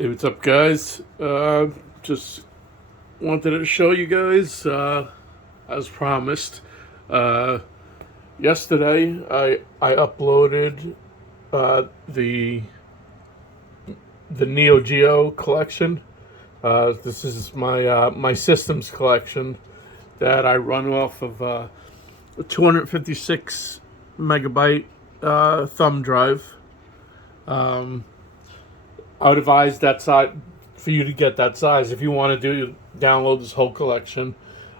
Hey, what's up, guys? Just wanted to show you guys, as promised. Uh, Yesterday, I uploaded the NeoGeo collection. This is my systems collection that I run off of a 256 megabyte thumb drive. I would advise that size for you to get that size if you want to download this whole collection.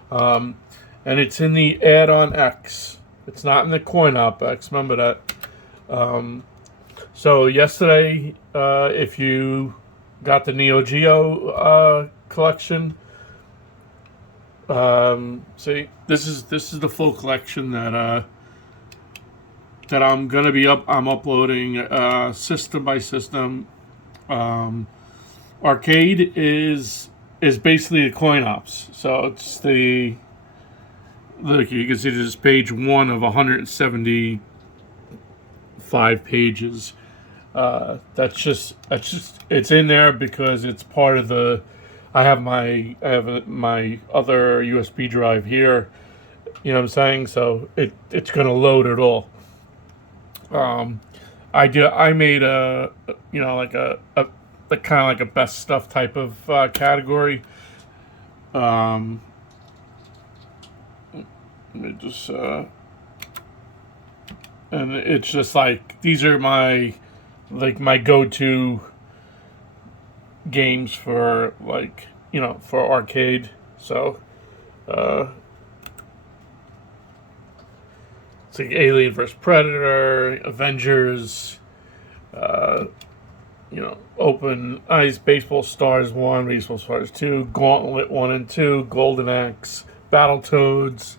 Um, and it's in the addonx. It's not in the coin-op-x. Remember that. So yesterday, if you got the Neo Geo collection, see, this is the full collection that I'm uploading system by system. Arcade is basically the coin ops. So it's the look, you can see this is page 1 of 175 pages. That's just it's in there because it's part of the. I have my other USB drive here. You know what I'm saying? So it's gonna load it all. I made a like a kind of like a best stuff type of category. Um, Let me just and it's just like these are my go-to games for for arcade. So uh, it's like Alien vs Predator, Avengers. Uh, Open Ice, Baseball Stars 1, Baseball Stars 2, Gauntlet 1 and 2, Golden Axe, Battletoads,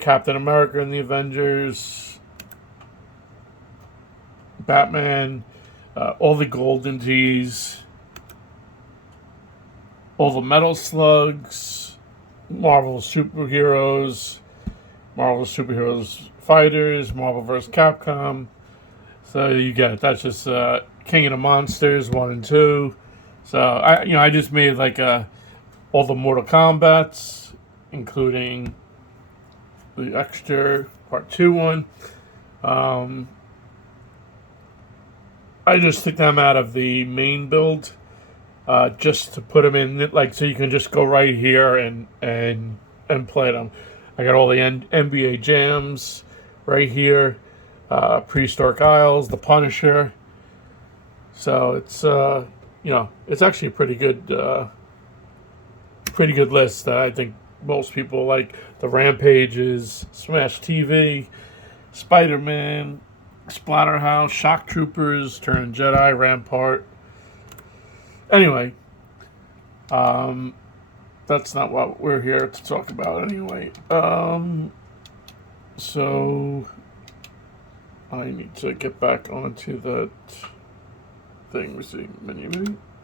Captain America and the Avengers, Batman, all the Golden Tees, all the Metal Slugs, Marvel Superheroes Fighters, Marvel vs. Capcom. So you get it. That's just King of the Monsters 1 and 2. So I just made all the Mortal Kombats, including the extra Part 2 one. I just took them out of the main build, just to put them in so you can just go right here and play them. I got all the NBA jams right here. Prehistoric Isles, The Punisher. So it's it's actually a pretty good list that I think most people like. The Rampages, Smash TV, Spider-Man, Splatterhouse, Shock Troopers, Turn Jedi, Rampart. Anyway, that's not what we're here to talk about anyway. So I need to get back onto that thing. We see menu.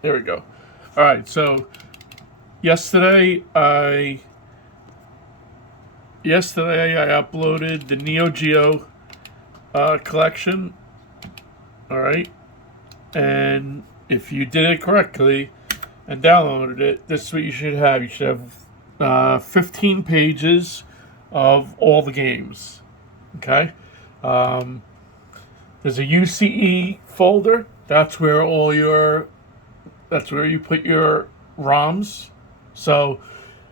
There we go. All right. So yesterday I uploaded the Neo Geo collection. All right, and if you did it correctly and downloaded it, this is what you should have. You should have 15 pages of all the games. Okay. There's a UCE folder. That's where you put your ROMs. So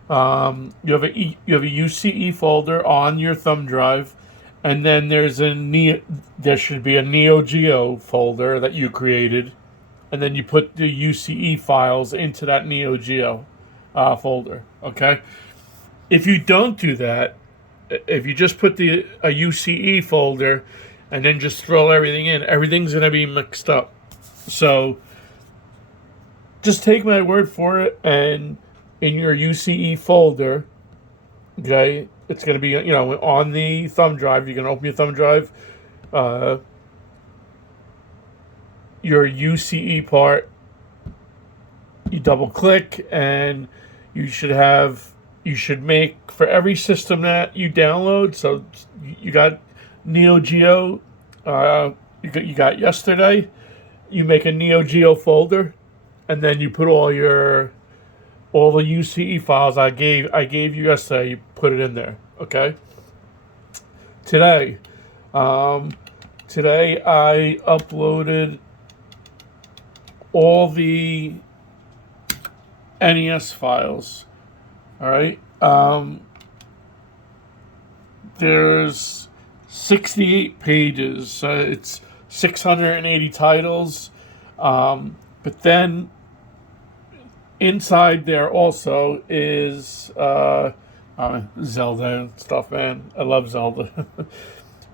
you have a UCE folder on your thumb drive, and then there should be a Neo Geo folder that you created, and then you put the UCE files into that Neo Geo folder. Okay. If you don't do that, if you just put a UCE folder and then just throw everything in, everything's going to be mixed up. So just take my word for it, and in your UCE folder, okay, it's going to be, on the thumb drive. You can open your thumb drive, your UCE part, you double click, and you should make for every system that you download. So you got Neo Geo, you got yesterday, you make a NeoGeo folder, and then you put all the UCE files I gave you yesterday. You put it in there. Okay. Today, um, today I uploaded all the NES files. All right. There's 68 pages. It's 680 titles. But then inside there also is Zelda and stuff, man. I love Zelda.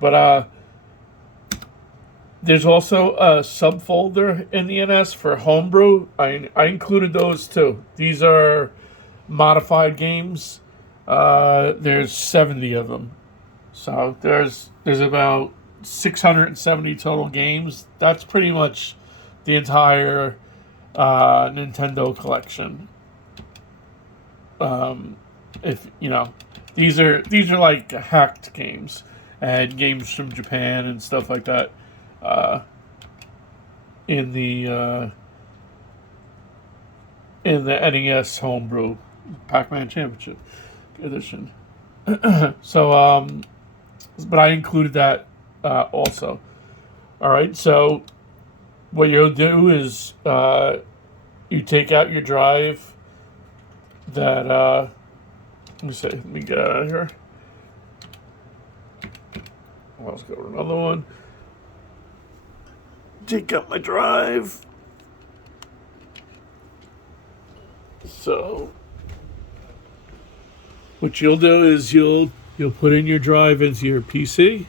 But there's also a subfolder in the NS for homebrew. I included those too. These are modified games. There's 70 of them. So there's about 670 total games. That's pretty much the entire Nintendo collection. If you know, these are like hacked games and games from Japan and stuff like that. In the NES homebrew Pac-Man Championship edition. So, but I included that also. All right. So, what you'll do is you take out your drive. That let me see. Let me get out of here. Let's go to another one. Take out my drive. So, what you'll do is you'll put in your drive into your PC.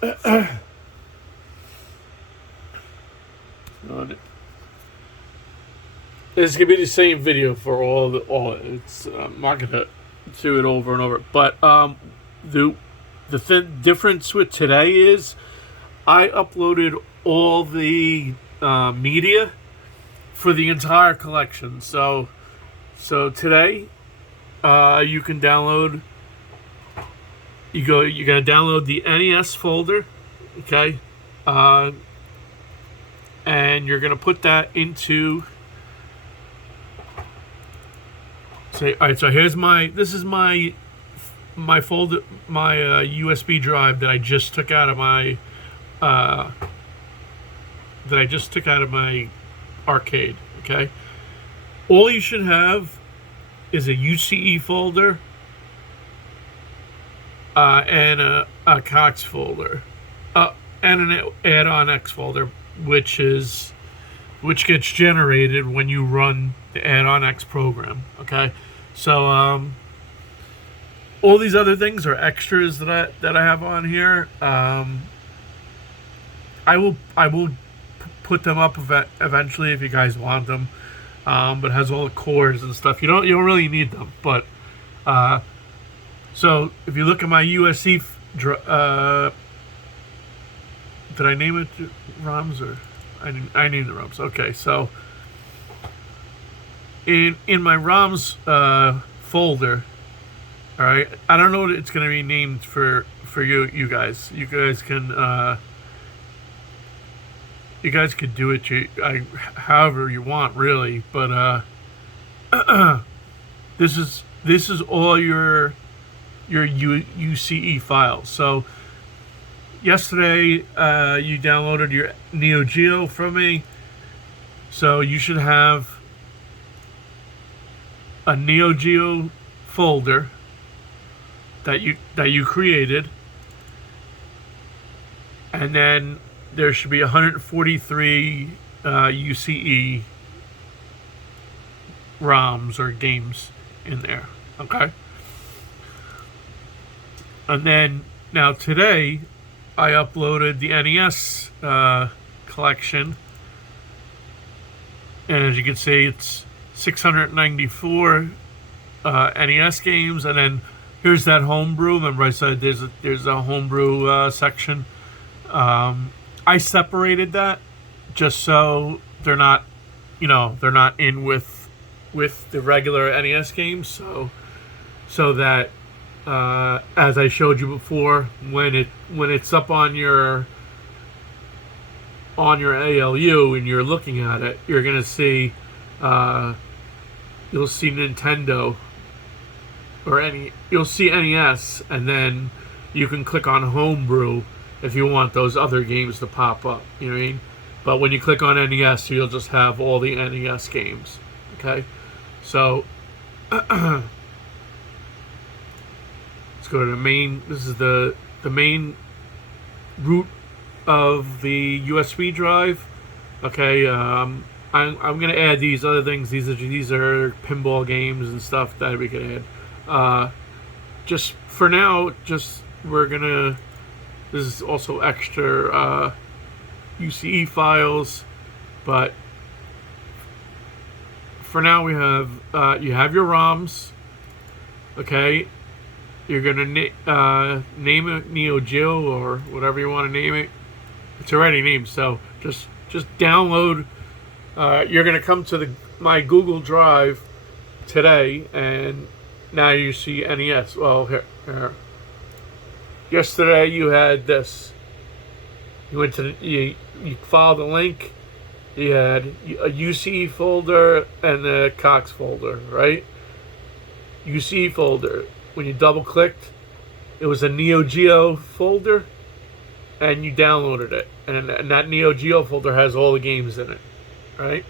This is gonna be the same video for all. It's I'm not gonna do it over and over. But the difference with today is I uploaded all the media for the entire collection. So today you can download. You're gonna download the NES folder, okay, and you're gonna put that into. All right. So here's this is my folder, my USB drive that I just took out of my arcade. Okay. All you should have is a UCE folder and a Cox folder and an addonx folder, which gets generated when you run the addonx program. Okay. So all these other things are extras that I have on here. I will put them up eventually if you guys want them. But it has all the cores and stuff. You don't really need them. But so if you look at my USC, did I name it ROMs or I named the ROMs? Okay, so in my ROMs folder, all right. I don't know what it's going to be named for you guys. You guys can do it however you want, really. But this is all your UCE files. So yesterday you downloaded your NeoGeo from me, so you should have a NeoGeo folder that you created, and then there should be 143 UCE ROMs or games in there. Okay. And then now today I uploaded the NES collection, and as you can see, it's 694 NES games, and then here's that homebrew. Remember I said there's a homebrew section. I separated that just so they're not in with the regular NES games, so that as I showed you before, when it's up on your on your ALU and you're looking at it, you're gonna see you'll see Nintendo or you'll see NES, and then you can click on homebrew if you want those other games to pop up. You know what I mean? But when you click on NES, you'll just have all the NES games. Okay, so let's go to the main. This is the main root of the USB drive. Okay, I'm gonna add these other things. These are pinball games and stuff that we can add. Just for now, we're gonna. This is also extra UCE files, but for now we have you have your ROMs. Okay, you're gonna name it NeoGeo or whatever you want to name it. It's already named, so just download. You're gonna come to my Google Drive today, and now you see NES. Well, here. Yesterday you had this. You went to you followed the link. You had a UCE folder and a Cox folder, right? UCE folder. When you double clicked, it was a NeoGeo folder, and you downloaded it. And that NeoGeo folder has all the games in it, right?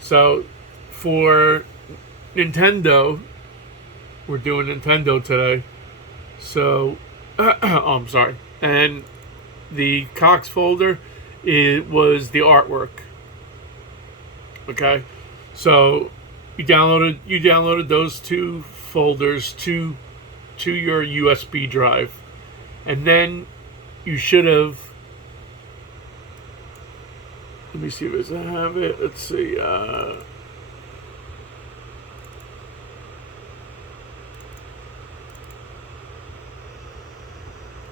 So for Nintendo, we're doing Nintendo today. So, oh, I'm sorry. And the Cox folder, it was the artwork. Okay, so you downloaded those two folders to your USB drive, and then you should have. Let me see if I have it. Let's see.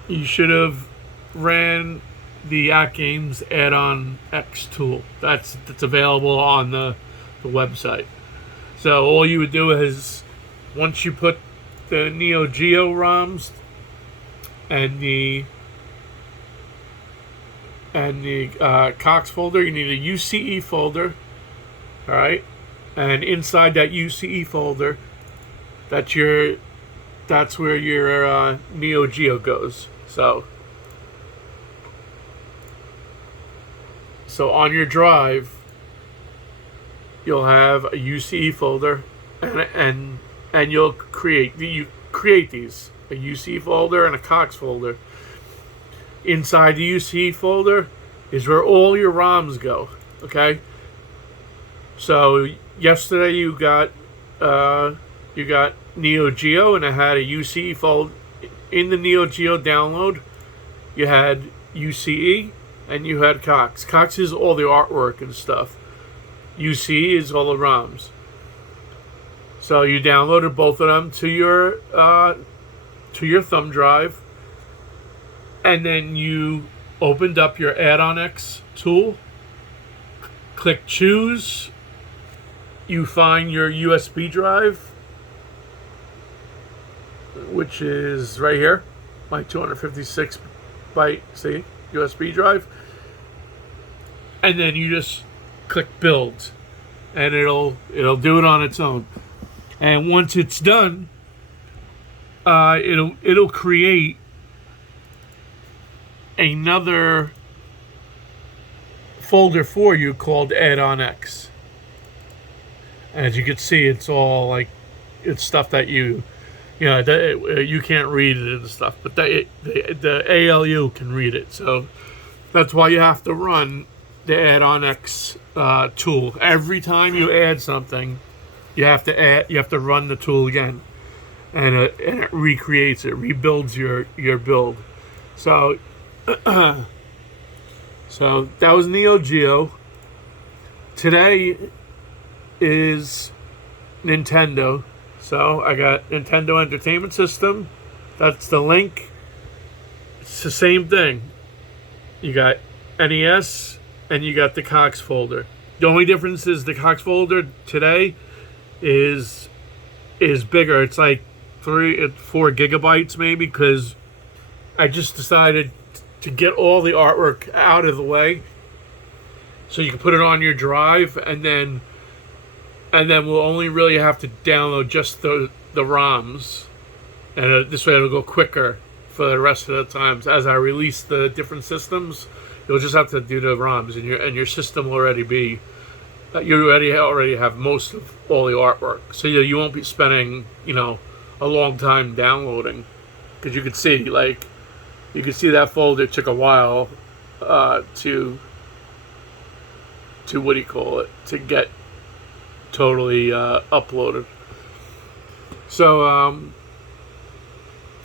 You should have ran the atgames addonx tool. That's available on the website. So all you would do is, once you put the NeoGeo ROMs and the Cox folder, you need a UCE folder. All right, and inside that UCE folder, that's where your NeoGeo goes. So on your drive, you'll have a UCE folder, and you'll create these, a UCE folder and a Cox folder. Inside the UCE folder is where all your ROMs go. Okay. So yesterday you got NeoGeo, and it had a UCE folder. In the NeoGeo download, you had UCE and you had Cox. Cox is all the artwork and stuff. UCE is all the ROMs. So you downloaded both of them to your thumb drive, and then you opened up your addonx tool. Click choose. You find your USB drive, which is right here, my 256 byte USB drive, and then you just click build, and it'll do it on its own. And once it's done, it'll create another folder for you called addonx. As you can see, it's all it's stuff that you can't read it and stuff, but the ALU can read it. So that's why you have to run the addonx tool every time you add something. You have to run the tool again, and it recreates it, rebuilds your build. So so that was NeoGeo. Today is Nintendo. So I got Nintendo Entertainment System. That's the link. It's the same thing. You got NES and you got the Cox folder. The only difference is the Cox folder today is bigger. It's like 4 gigabytes maybe, because I just decided to get all the artwork out of the way, so you can put it on your drive, and then we'll only really have to download just the ROMs, and this way it'll go quicker for the rest of the times. As I release the different systems, you'll just have to do the ROMs, and your system will already be. You already have most of all the artwork, so you won't be spending a long time downloading, because you can see that folder took a while to what do you call it, to get totally uploaded. So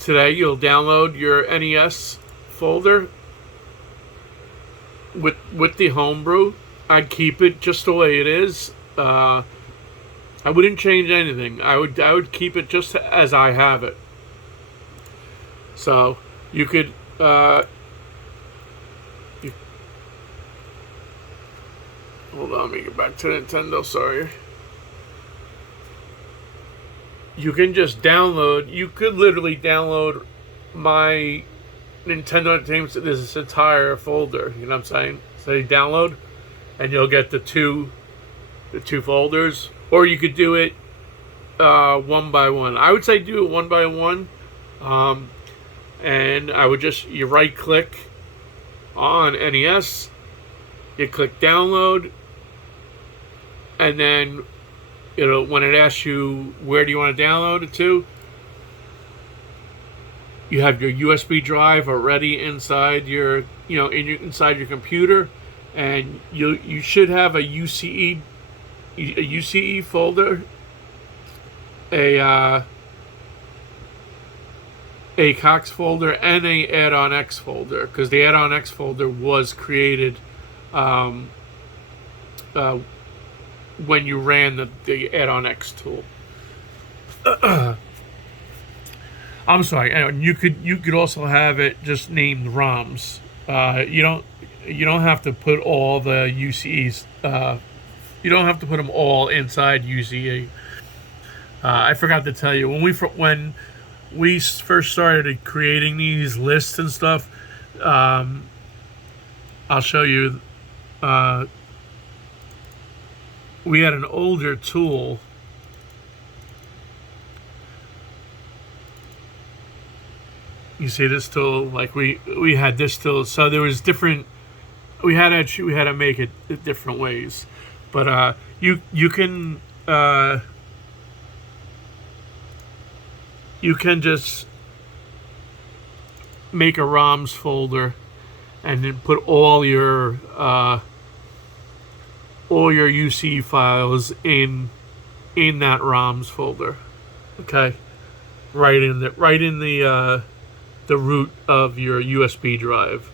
today you'll download your NES folder with the homebrew. I'd keep it just the way it is. I wouldn't change anything. I would keep it just as I have it. So you could hold on, let me get back to Nintendo. Sorry. You can just download. You could literally download my Nintendo Entertainment. There's this entire folder. You know what I'm saying? So you download, and you'll get the two folders. Or you could do it one by one. I would say do it one by one. And I would you right click on NES, you click download, and then when it asks you where do you want to download it to, you have your USB drive already inside your inside your computer, and you should have a UCE folder, a Cox folder, and a addonx folder, because the addonx folder was created when you ran the addonx tool. I'm sorry. And you could also have it just named ROMs. You don't have to put all the UCEs. You don't have to put them all inside UCE. I forgot to tell you, when we first started creating these lists and stuff, I'll show you. We had an older tool. You see this tool? Like we had this tool, so there was different. We had to make it different ways, but you can just make a ROMs folder, and then put all your UC files in that ROMs folder. Okay, right in the root of your USB drive.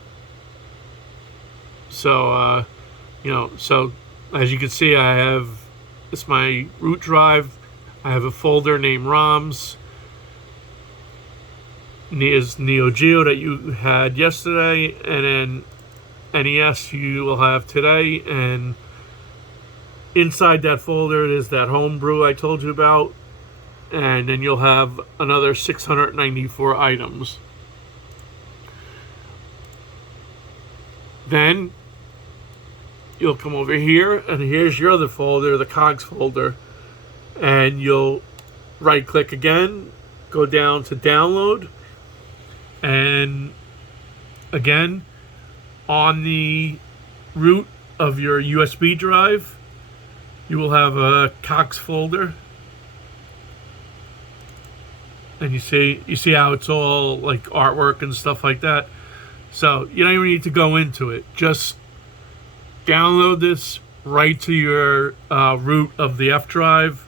So so as you can see, it's my root drive. I have a folder named ROMs. Is NeoGeo that you had yesterday, and then NES you will have today, and inside that folder is that homebrew I told you about, and then you'll have another 694 items. Then you'll come over here, and here's your other folder, the Cogs folder, and you'll right click again, go down to download, and again on the root of your USB drive you will have a Cox folder, and you see how it's all like artwork and stuff like that. So you don't even need to go into it. Just download this right to your root of the F drive.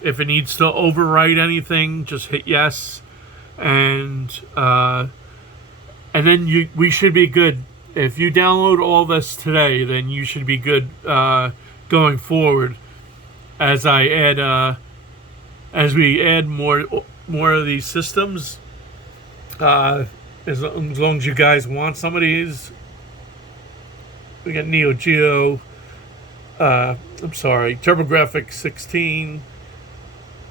If it needs to overwrite anything, just hit yes, and then we should be good. If you download all this today, then you should be good going forward. As we add more of these systems, as long as you guys want some of these. We got NeoGeo. TurboGrafx 16.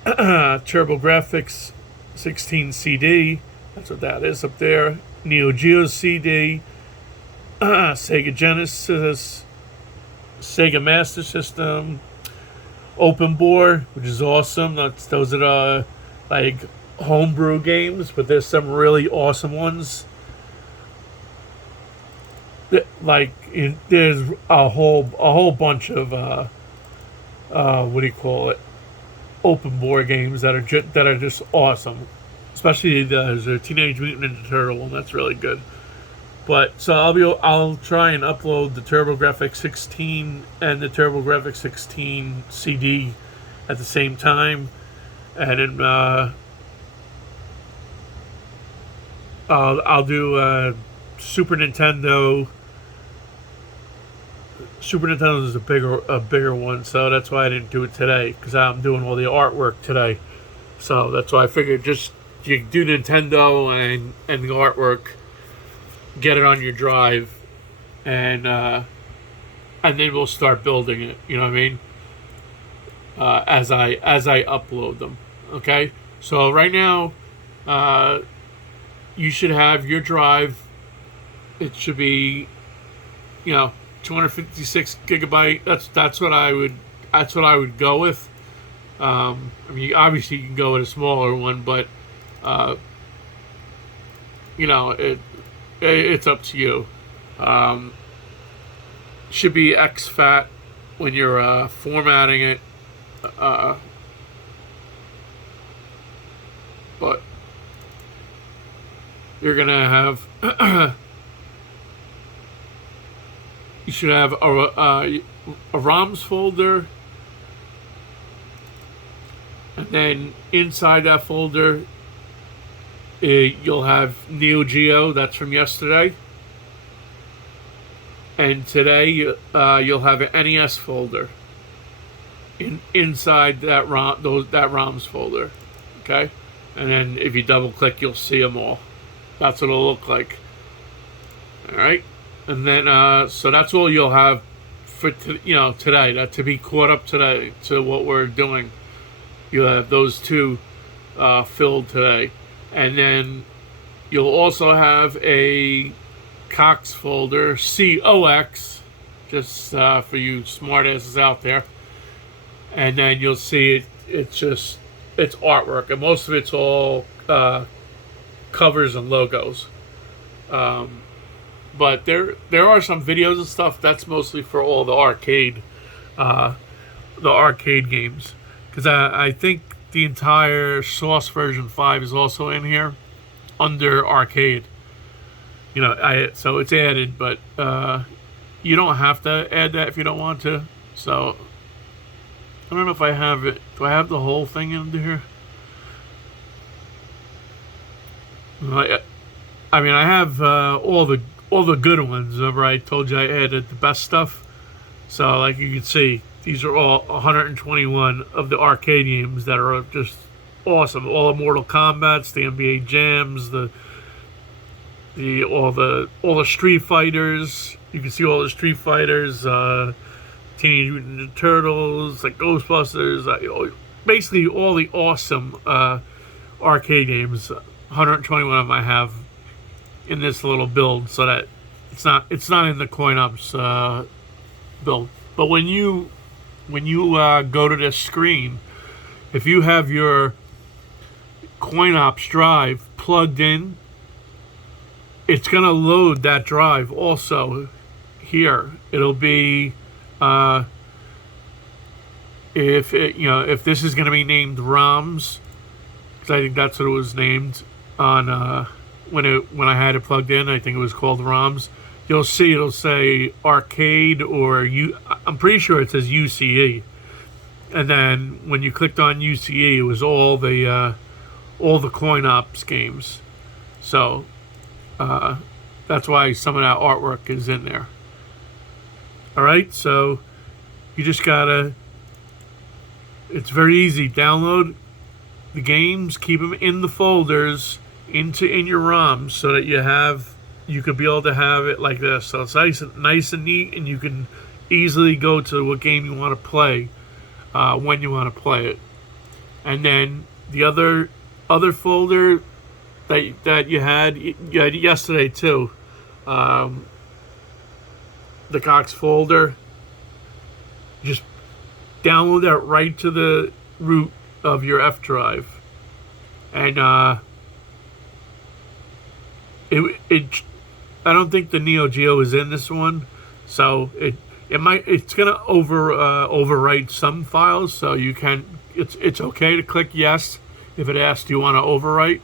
TurboGrafx 16 CD. That's what that is up there. NeoGeo CD, Sega Genesis, Sega Master System, Open Board, which is awesome. Those are the like homebrew games, but there's some really awesome ones. There's a whole bunch of what do you call it? Open board games that are just awesome. Especially the Teenage Mutant Ninja Turtle one. That's really good. But so I'll try and upload the TurboGrafx 16 and the TurboGrafx 16 CD at the same time, and then I'll do Super Nintendo. Super Nintendo is a bigger one, so that's why I didn't do it today, because I'm doing all the artwork today. So that's why I figured just you do Nintendo and the artwork, get it on your drive, and then we'll start building it. You know what I mean? As I upload them. Okay. So right now, you should have your drive. It should be, 256 gigabyte. That's what I would go with. I mean, obviously you can go with a smaller one, but it's up to you. Should be exFAT when you're formatting it. But you're gonna have you should have a ROMs folder, and then inside that folder you'll have NeoGeo. That's from yesterday. And today you'll have an NES folder inside that ROMs folder. Okay, and then if you double click, you'll see them all. That's what it'll look like. All right, and then so that's all you'll have for today. That to be caught up today to what we're doing. You'll have those two filled today, and then you'll also have a Cox folder, COX, just for you smartasses out there. And then you'll see it's artwork, and most of it's all covers and logos. But there are some videos and stuff. That's mostly for all the arcade games, because I think the entire Source version 5 is also in here under arcade. So it's added, but you don't have to add that if you don't want to. So I don't know if I have it. Do I have the whole thing in here? I mean, I have all the good ones. Remember, I told you I added the best stuff. So, like you can see, these are all 121 of the arcade games that are just awesome. All the Mortal Kombats, the NBA Jams, all the Street Fighters. You can see all the Street Fighters, Teenage Mutant Ninja Turtles, like Ghostbusters, basically all the awesome arcade games. 121 of them I have in this little build, so that it's not in the CoinOps build. But when you go to this screen, if you have your CoinOps drive plugged in, it's gonna load that drive also here. It'll be if this is gonna be named ROMs, because I think that's what it was named on when I had it plugged in. I think it was called ROMs. You'll see it'll say arcade, or I'm pretty sure it says UCE. And then when you clicked on UCE, it was all the CoinOps games. So that's why some of that artwork is in there. All right, so you just gotta. It's very easy. Download the games, keep them in the folders, in your ROMs, so that you could be able to have it like this. So it's nice and neat, and you can easily go to what game you want to play when you want to play it. And then the other folder that you had yesterday too. Um, the Cox folder. Just download that right to the root of your F drive, and it I don't think the Neo Geo is in this one, so it's gonna overwrite some files. So you can it's okay to click yes if it asks, do you want to overwrite?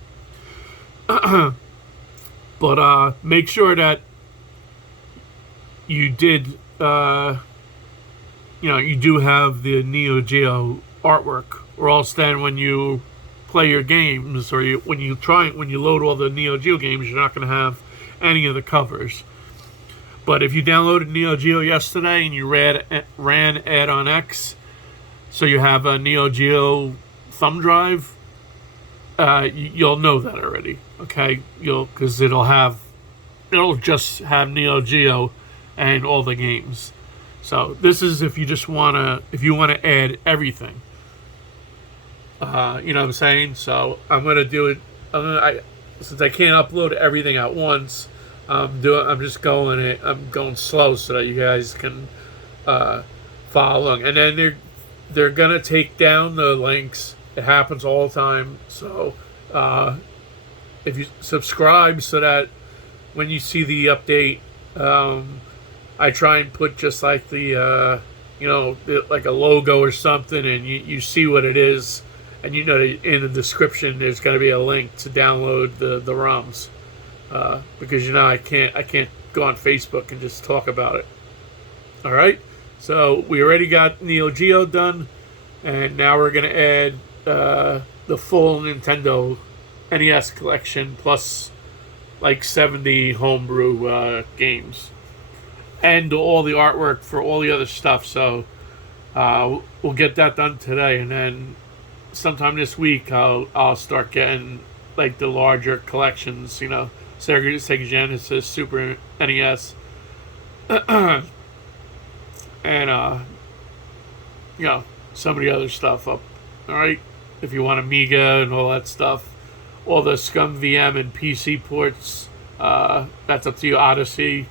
But make sure that you did you do have the Neo Geo artwork, or else then when you play your games, or when you load all the Neo Geo games, you're not going to have any of the covers. But if you downloaded Neo Geo yesterday and you ran addonx, so you have a Neo Geo thumb drive, you'll know that already. Okay, because it'll just have Neo Geo and all the games. So this is if you want to add everything. You know what I'm saying? So I'm gonna do it. Since I can't upload everything at once, I'm going slow so that you guys can follow along. And then they're gonna take down the links. It happens all the time. So if you subscribe, so that when you see the update, I try and put just like the like a logo or something, and you see what it is. And in the description there's going to be a link to download the ROMs, because I can't go on Facebook and just talk about it. All right, so we already got Neo Geo done, and now we're going to add the full Nintendo NES collection plus like 70 homebrew games, and all the artwork for all the other stuff. So we'll get that done today, and then sometime this week I'll start getting like the larger collections, Sega Genesis, Super NES, and some of the other stuff up. All right, if you want Amiga and all that stuff, all the Scum VM and PC ports, that's up to you, Odyssey.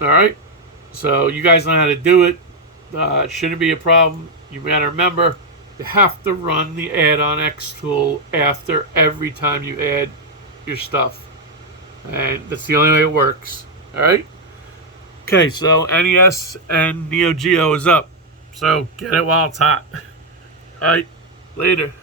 All right, so you guys know how to do it. It shouldn't be a problem. You gotta remember, you have to run the addonx tool after every time you add your stuff, and that's the only way it works. All right. Okay, so NES and Neo Geo is up, so get it while it's hot. All right, later.